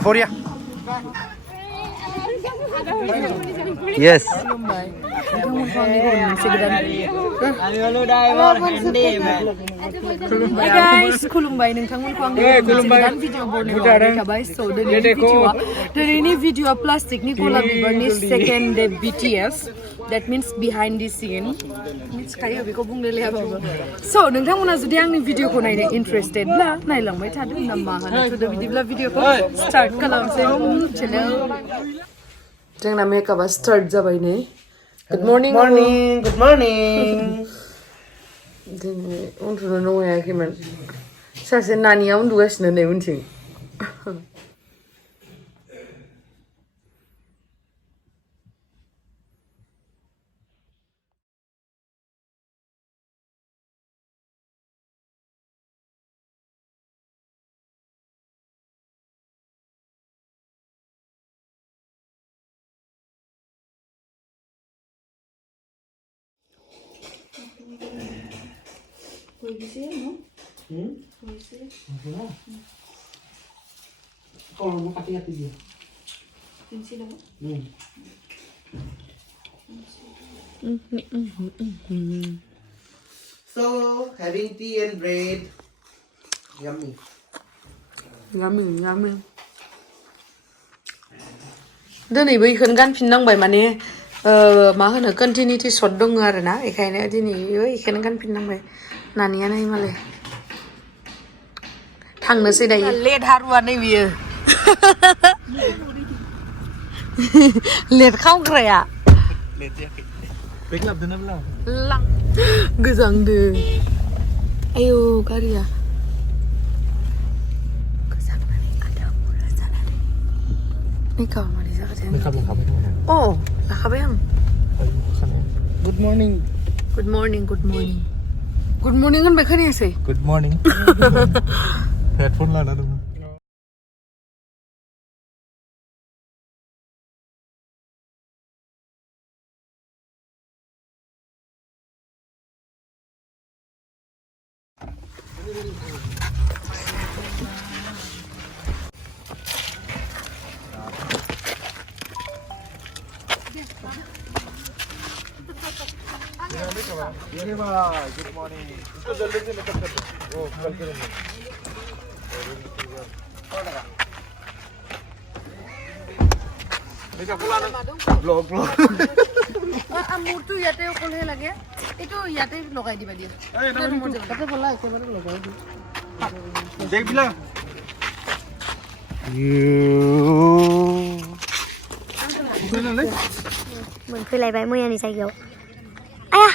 Foria. Yes. Hey guys, khulumbai nongthangmonखौ आं गोदान video बनायबाय थाबाय so दिनैनि भिडिअ प्लास्टिक नि गलाब बिबारनि second day BTS that means behind the scene मिथिखायो बेखौ बुंनो लायाबाबो so नोंथांमोना जुदि आंनि भिडिअखौ नायनो इन्ट्रेस्टेड ब्ला नायलांबाय थादो नामा होनो बिदिब्ला भिडिअखौ स्टार्ट खालामसै चलो जोंना मेकआपआ स्टार्ट जाबाय नै गुड मर्निं Good morning. दिनै उन्दुनो हायाखैमोन सासे नानिया उन्दुगासिनो नै उनथिं So, having tea and bread. Yummy. Yummy. दिनैबो इखौनो गानफिननांबाय माने मा होनो कन्टिनिउटि शट दङ आरोना बेखायनो दिनैबो इखौनो गानफिननांबाय नानिया नै मालाय थांनोसै दायो लेट हारुवा नै बियो late खावग्राया Late jacket. Pick up the number. लां गोजांदो आयौ गारिया गोजांनानै आदा मुरा जानानै मेकआप मारै जागासिनो Makeup. अ लाखाबाय आं Good morning. Good morning होनबाय खोनायासै Good morning. Headphone लाना दङ. Good morning. इसको जल्दी से मेकअप कर दो. वो कल करेंगे. मेकअप लाना. Vlog. আমুৰটো ইয়াতে অকলহে লাগে এইটো ইয়াতে লগাই দিবা দিয়া তাতে বলা একেবাৰে লগাই দি देख बिला. मोनफैलायबाय मैयानि जायगायाव आया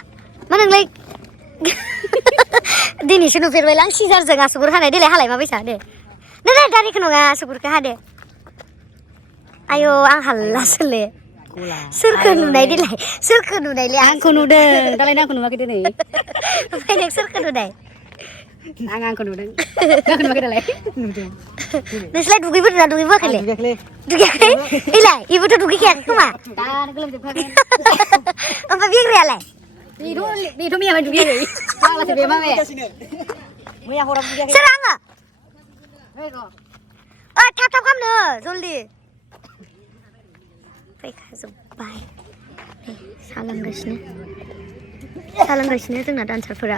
मा नोंलाय दिनैसो नुफेरबायलां आं सिजारजों आसुगुर हानाय देलाय हालाय माबायसा दे दे दारिखौ नङा आसुगुरखौ हादे आयौ आं हाल्लासोले सोरखौ नुनाय देलाय सोरखौ नुनायले आंखौ नुदों दालाय आंखौ नुवाखै दिनै ओमफ्राय नों सोरखौ नुनाय आंखौ नुदों आंखौ नुवाखै दालाय नुदों नोंसोरलाय दुगैबोदोंना दुगैबोआखैले दुगैयाखै इलाय इबोथ' दुगैखायाखै खोमा दानो गोलोमजोबखागोन ओमफ्राय बिग्रायालाय बेथ' मैया दुगैयाखै आंलासो बे माबाया मैया हराव दुगैयाखै सोर आङो थाब खालामनो जल्दि फैखाजोब्बाय सालांगासिनो जोंना डान्सारफोरा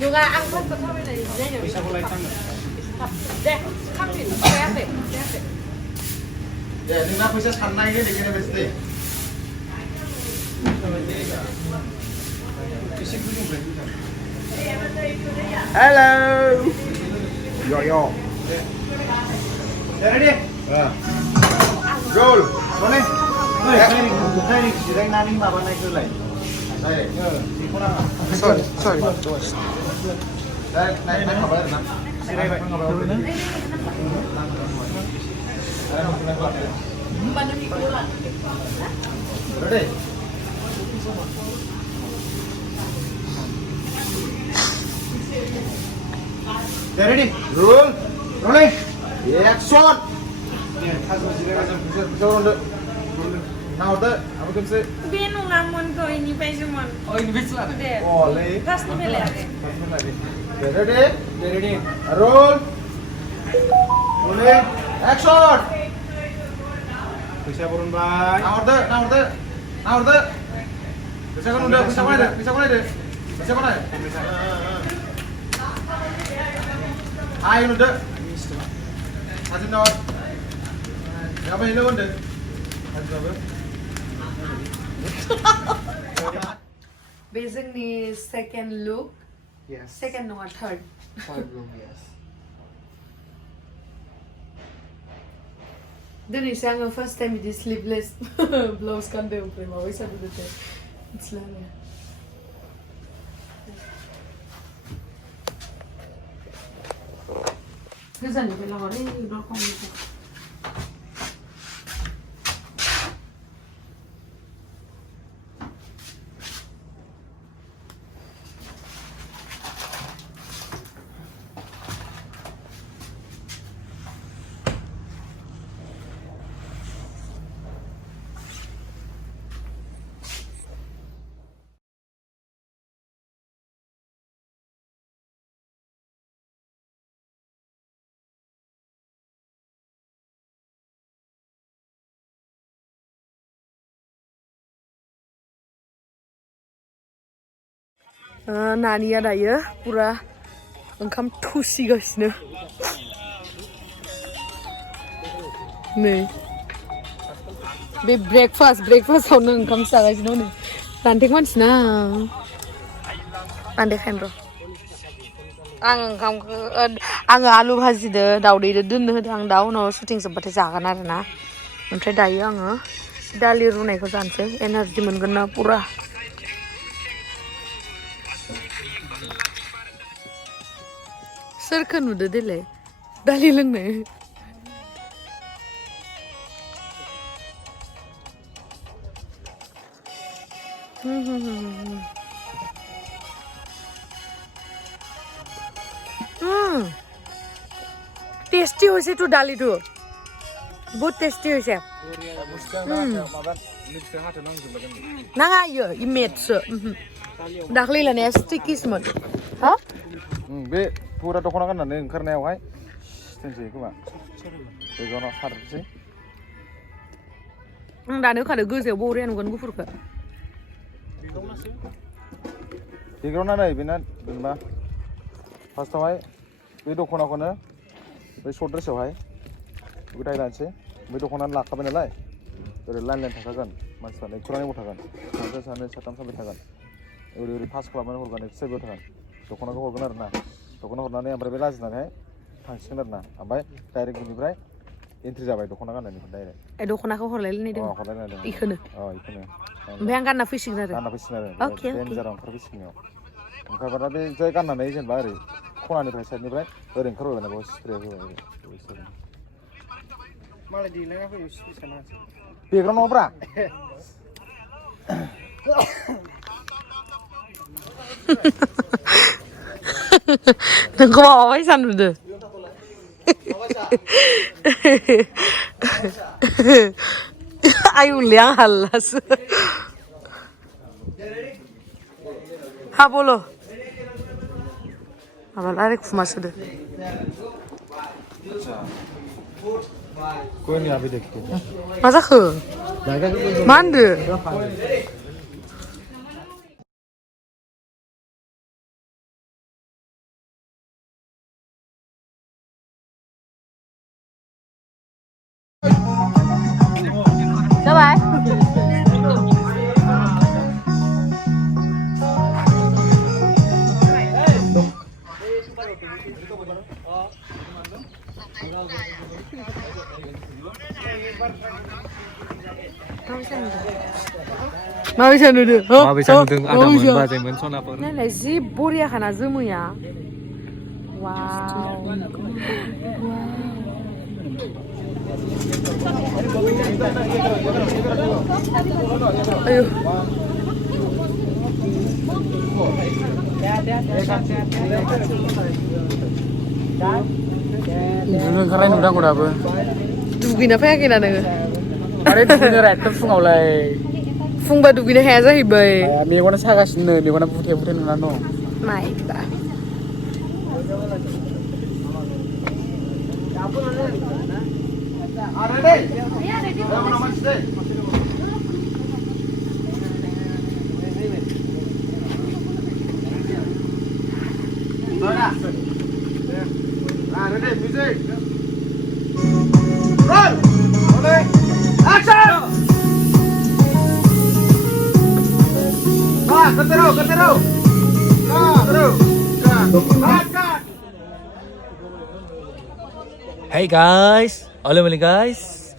Juga angkat ke kamera ini. Bisa mulai tangga. Deh, kamera. Oke. Ya, ini nak bisa santai ke dikira beste. Hello. Yo. Ya ready? Roll. Mana? Direct जिरायनानै माबानायखौलाय बेखौ नाङा सरि डाइरेक्ट नायखाबाय आरोना जिरायबाय ready ready rolling action now the apa kan sih Beno ngamon ko ini pa cuman. oh ini bisa lah Deh. oh le Pas ni bela deh. ready roll rolling action bisa turun bay now the bisa kan udah bisa mana deh bisa mana ayo udah masih nawar apa ini udah masih apa basically second look yes second no third room yes then is yang first time with this sleeveless blouse kan deh prima always have to do that it's like Kesan ni pela hari dah kau ni. नानिया दायो पुरा ओंखाम थुसिगासिनो नै बे ब्रेकफास्टआवनो ओंखाम जागासिनो नै रानथें मानसिना रानदेखायनो र' आं ओंखामखौ आङो आलु भाजिदो दावदैदो दोननो होदों आं दा उनाव शुटिं जोबबाथाय जागोन आरोना ओमफ्राय दायो आङो दालि रुनायखौ जानोसै एनार्जि मोनगोन ना पुरा सोरखौ नुदो देलाय दालि लोंनो टेस्टी হৈছে তো दालिটো बहुत टेस्टी হৈছে नाङा इयो इमेटसो दाख्लै लानाया स्टिकिसमोन हा बे पुरा दख'ना गाननानै ओंखारनायावहाय स्टेन्सै खोमा बेगावनाव खारसै आं दानो होखादो गोजायाव बरिया नुगोन गुफुरखौ बेगावना नै बेना जेनेबा फार्स्टआवहाय बे दख'नाखौनो बै शर्ट ड्रेसआवहाय बेखौ दाय लानोसै बै दख'नानै लाखाबाय नालाय ओरै लाइन थाखागोन मानसिफ्रा एखुरानिबो थागोन सानै साथाम साब्रै थागोन ओरै पास खालामनानै हरगोन एक्साइबो थागोन दख'नाखौ हरगोन आरो ना दख'ना हरनानै ओमफ्राय बे लाजिनानै थांसिगोन आरो ना ओमफ्राय डाइरेक्ट बिनिफ्राय एन्ट्रि जाबाय दख'ना गाननायनिफ्राय डाइरेक्ट दख'नाखौ हरलायलायदों हरलायलायदों इखोनो इखोनो ओमफ्राय आं गानना फैसिगोन आरो अके डेन्जाराव ओंखारफैसिगोन ओंखारबादा बे जाय गाननानै जेनेबा ओरै खनानिफ्राय साइडनिफ्राय ओरै ओंखारबोबाय ना बेयाव स्प्रे होबाय मालाय देलायना फैयो स्पेसाना बेकग्राउन्डआव ब्रा नोंखौ माबाबाय सानदों आयुले आं हाल्लासो हा बोलो माबा डाइरेक्ट खुमासोदो मा जाखो मा होनदो जाबाय माबैसा नुदों माबैसा नुदों आदामोन बाजैमोन सनाफोर नायलाय जि बरियाखाना जोमैया वाव आयु नोङो ओंखारनाय नुदों आंखौ दाबो दुगैना फैयाखैना नोङो आरे दुगैनो एकदम फुङावलाय फुंबा दुगैनो हाया जाहैबाय मेगना सागासिनो मेगना बुथे बुथे नुनानै दं नायबा Hey guys, halo balik guys.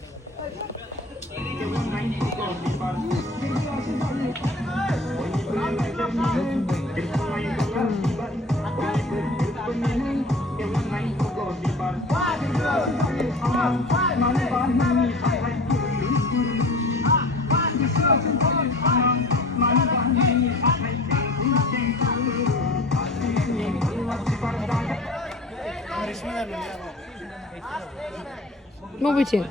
mau bikin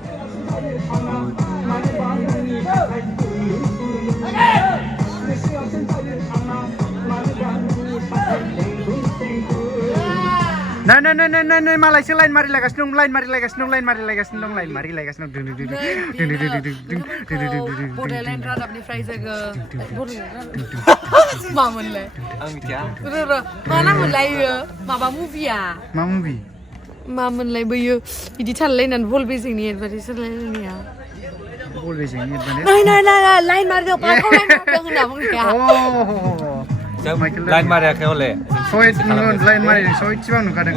Nah, malaysia lain mari legas nung lain mari legas nung lain mari legas nung lain mari legas nung dung dung dung Borderland radap ni Fraser ke Mamun le mana mulai ya maba movie ya Mamubi Mamun lai bayu idi thalai nan bol bezing ni bari salai ni ya bol bezing ni bane Nah lain mar ke pa kau lain mar ke hendak mung ya Oh lain mari ya oleh soit nun lain mari soit ciwang nu kadang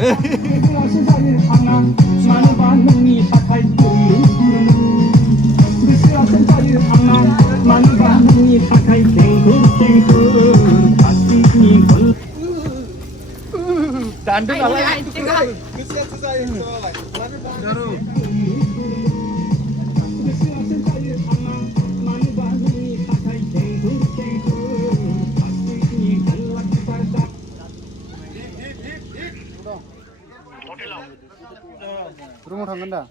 Dandung ala Rumah tangan dah.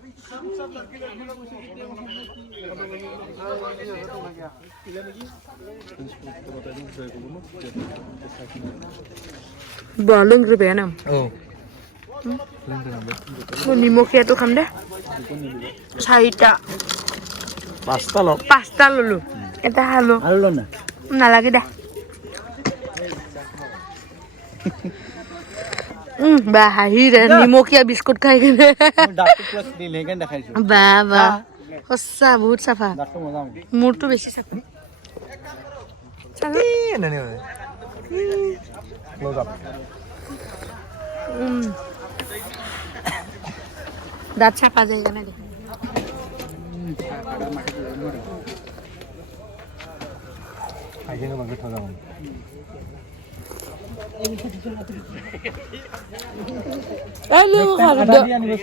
Balung rupiah nam. Oh. Ni mau kia tu kam dah. Saita. Pasta lo. Eta halo. Halo na. Nah lagi dah. Bahaya ni mau kia biskut kayak gini. Doctor plus di legan dah kaisu. Baba. Hossa बहुत safa. Doctor mau Mood tu besi safa. Iya nani. Close up. दांत छापा जाएगा ना दे आगे ना मांगे थोड़ा हम हेलो आधा दिया नहीं बस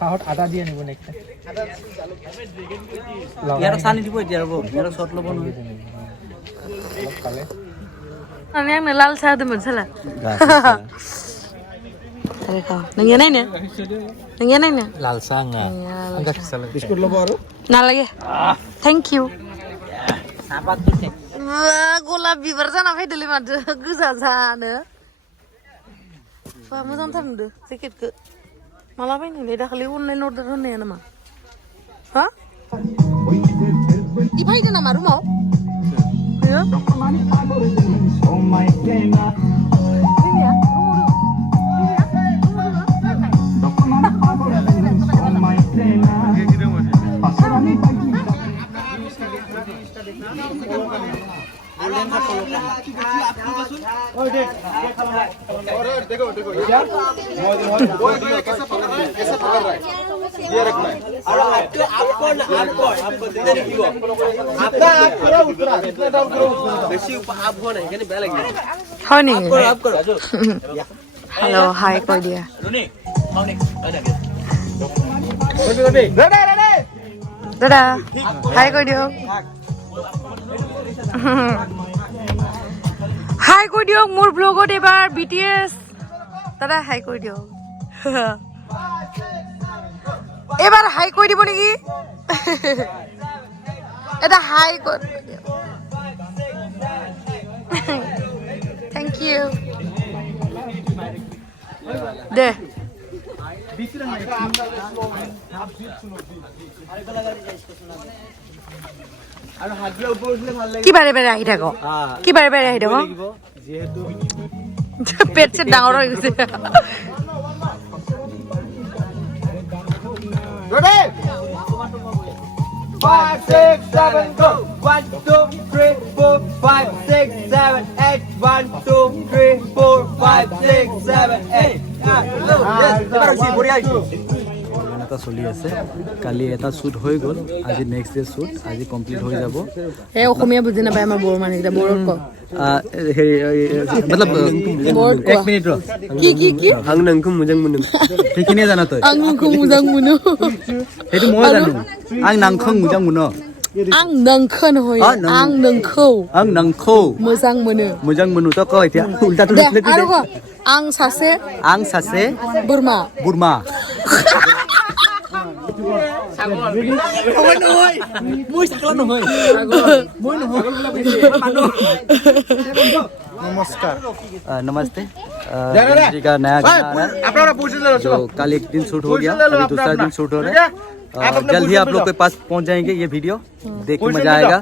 साहत आधा दिया नहीं वो नेक्स्ट यार सानी दी बोल यार वो यार शॉट लो बनो Anh em này lal sa tu mình sao là? Ada kau. Nangya nai na? लाल सांगा अंगत साला बिस्कुट लो बारो Nah lagi. Thank you. साबात किसे Golab bibar sana fai dulu madu. Gusa sana. Faham tak tahu sedikit ke? Malah apa ini? Dah kali online order ni nama. Hah? Ibai tu nama rumah? Ya. देखो देखो यार वो कैसा पकड़ रहा है ये रखना है आपको दे दे की वो आपका आप करो उतरा इतना डाउन करो बेसी आप हो नहीं यानी बेल लगी हाँ नहीं आप करो हेलो हाय कोई दिया दादा हाय कोई दियो হাই কৈ দিয়ক মোৰ ব্লগত এবাৰ BTS দাদা হাই কৈ দিয়ক এবাৰ হাই কৈ দিব নেকি এটা হাই কৈ থ্যাংক ইউ দে কি বাৰে বাৰে আহি থাক কি বাৰে বাৰে আহি থাক পেট চেট ডাঙৰ হৈ গৈছে Ready? 5, 6, 7, go! 1, 2, 3, 4, 5, 6, 7, 8. 1, 2, 3, 4, 5, 6, 7, 8. এটা চলি আছে কালি এটা শ্বুট হৈ গ'ল আজি নেক্সট ডে শ্বুট আজি কমপ্লিট হৈ যাব এই অসমীয়া বুজি নাপায় আমাৰ বৰ মানে বৰৰ ক मतलब 1 मिनिट ৰ কি আং নংখু মুজাং মুনু সেইখিনি জানা তই আং নংখু মুজাং মুনু সেইটো মই জানো আং নংখং মুজাং মুনু আং নংখো নহয় আং নংখো মোজাং মুনু তই ক এতিয়া উল্টাটো লিখলে কি আৰু ক আং সাসে বুরমা नमस्कार नमस्ते जी का नया गाना जो कल एक दिन शूट हो गया अभी दूसरा दिन शूट हो रहा है जल्द ही आप लोग के पास पहुंच जाएंगे ये वीडियो देख के मजा आएगा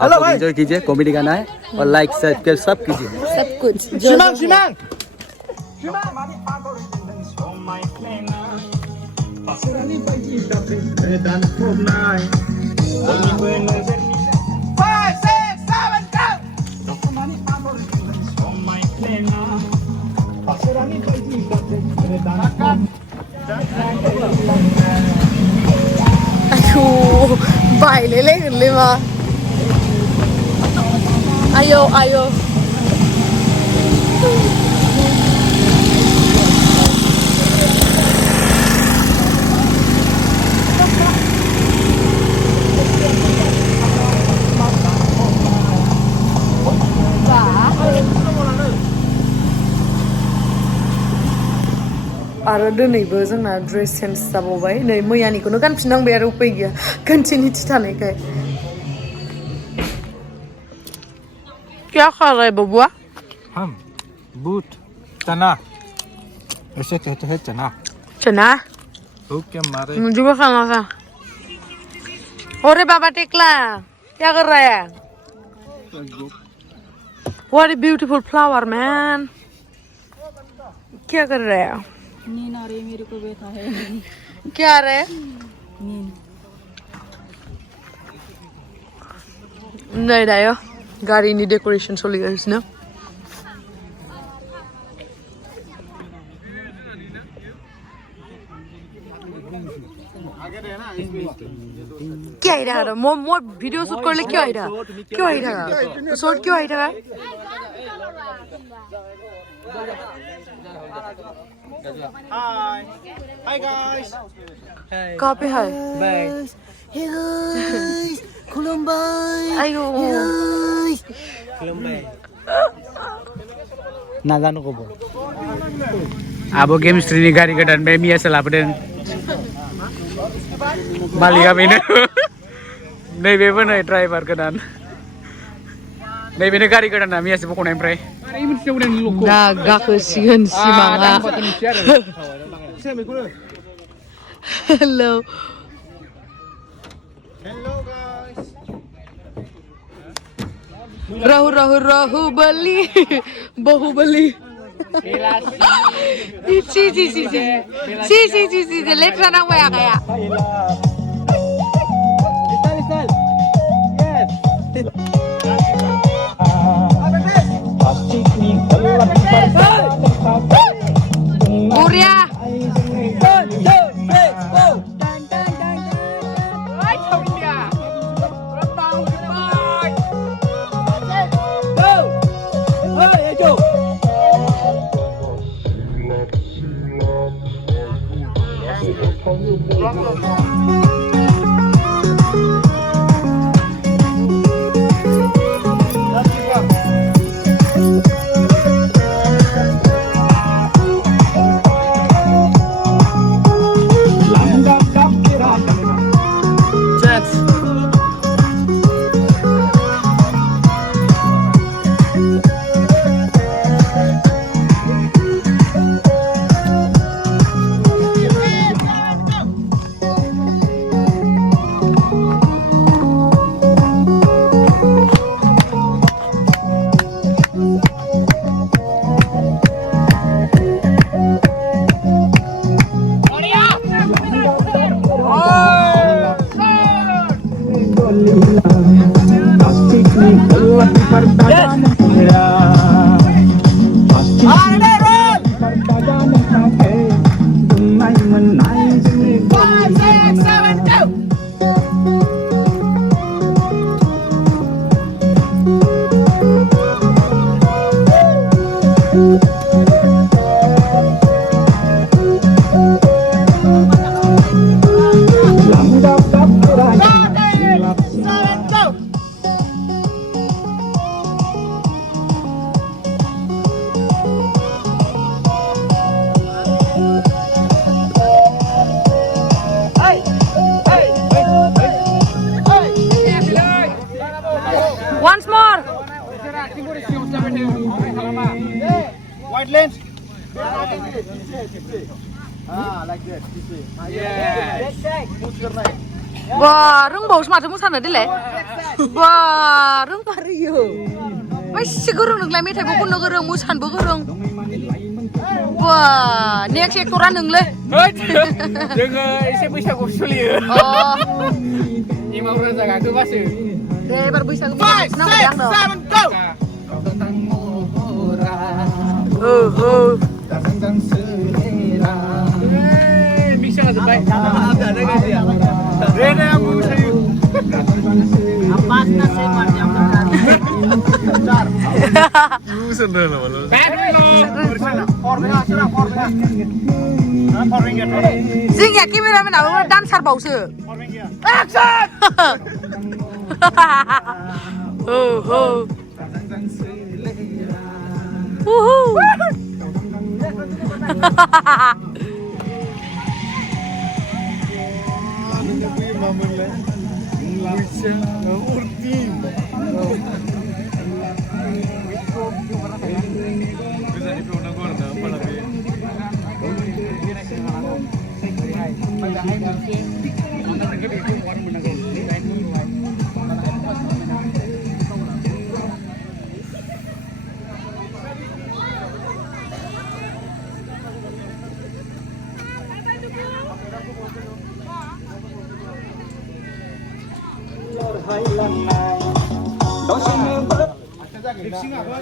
आप लोग एंजॉय कीजिए कॉमेडी गाना है और लाइक सब्सक्राइब सब कीजिए सब कुछ ayo baile le ma ayo आरो दिनैबो जोंना ड्रेस चेन्ज जाबावबाय नै मैयानिखौनो गानफिननांबाय आरो उपाय गैया कन्टिनिउटि थानायखाय क्या खा रहा है बबुआ हम बूट चना ऐसे कहते हैं चना ओके मारे मुझे भी खाना था अरे बाबा टेकला क्या कर रहा है What a beautiful flower man क्या कर रहा है नींद आ रही है मेरे को बैठा है क्या आ रहा है नींद नहीं डायो गाड़ी नी डेकोरेशन चली गई ना क्या आई रहा मो वीडियो शूट कर ले क्यों आई रहा शॉर्ट क्यों आई रहा Hi guys. कहाँ पे है Bye. Hey guys, Columbine. आयो नाजानो कब अब गेमस्री नि गाडी गोदान बे मियासो लाबोदों मालिका बेनो नैबेबो नै ड्राइभार गोदान नैबेनो गाडी गोदाना मियासो बखनायनिफ्राय दा गाखोसिगोन सिमाङा हेलो रहु बली Baahubali sí, letra nang waya kaya. Once more. White lens. Wah, roongbaus माथो मोसानो देलाय wah रोंमारियो मासे गोरों नोंलाय मेथाइबो खननो गोरों मोसानोबो गोरों wah next एक्टरा नोंलै जोङो एसे बैसागु सोलियो इमाव रोजा गाखोबासो दे एबार बैसागु मोसानांगौ आंनो मिक्स जाजोब्बाय दे आं मोसायो जोंनिया केमेरामेनाबो डान्सारबावसो Lipsing apa?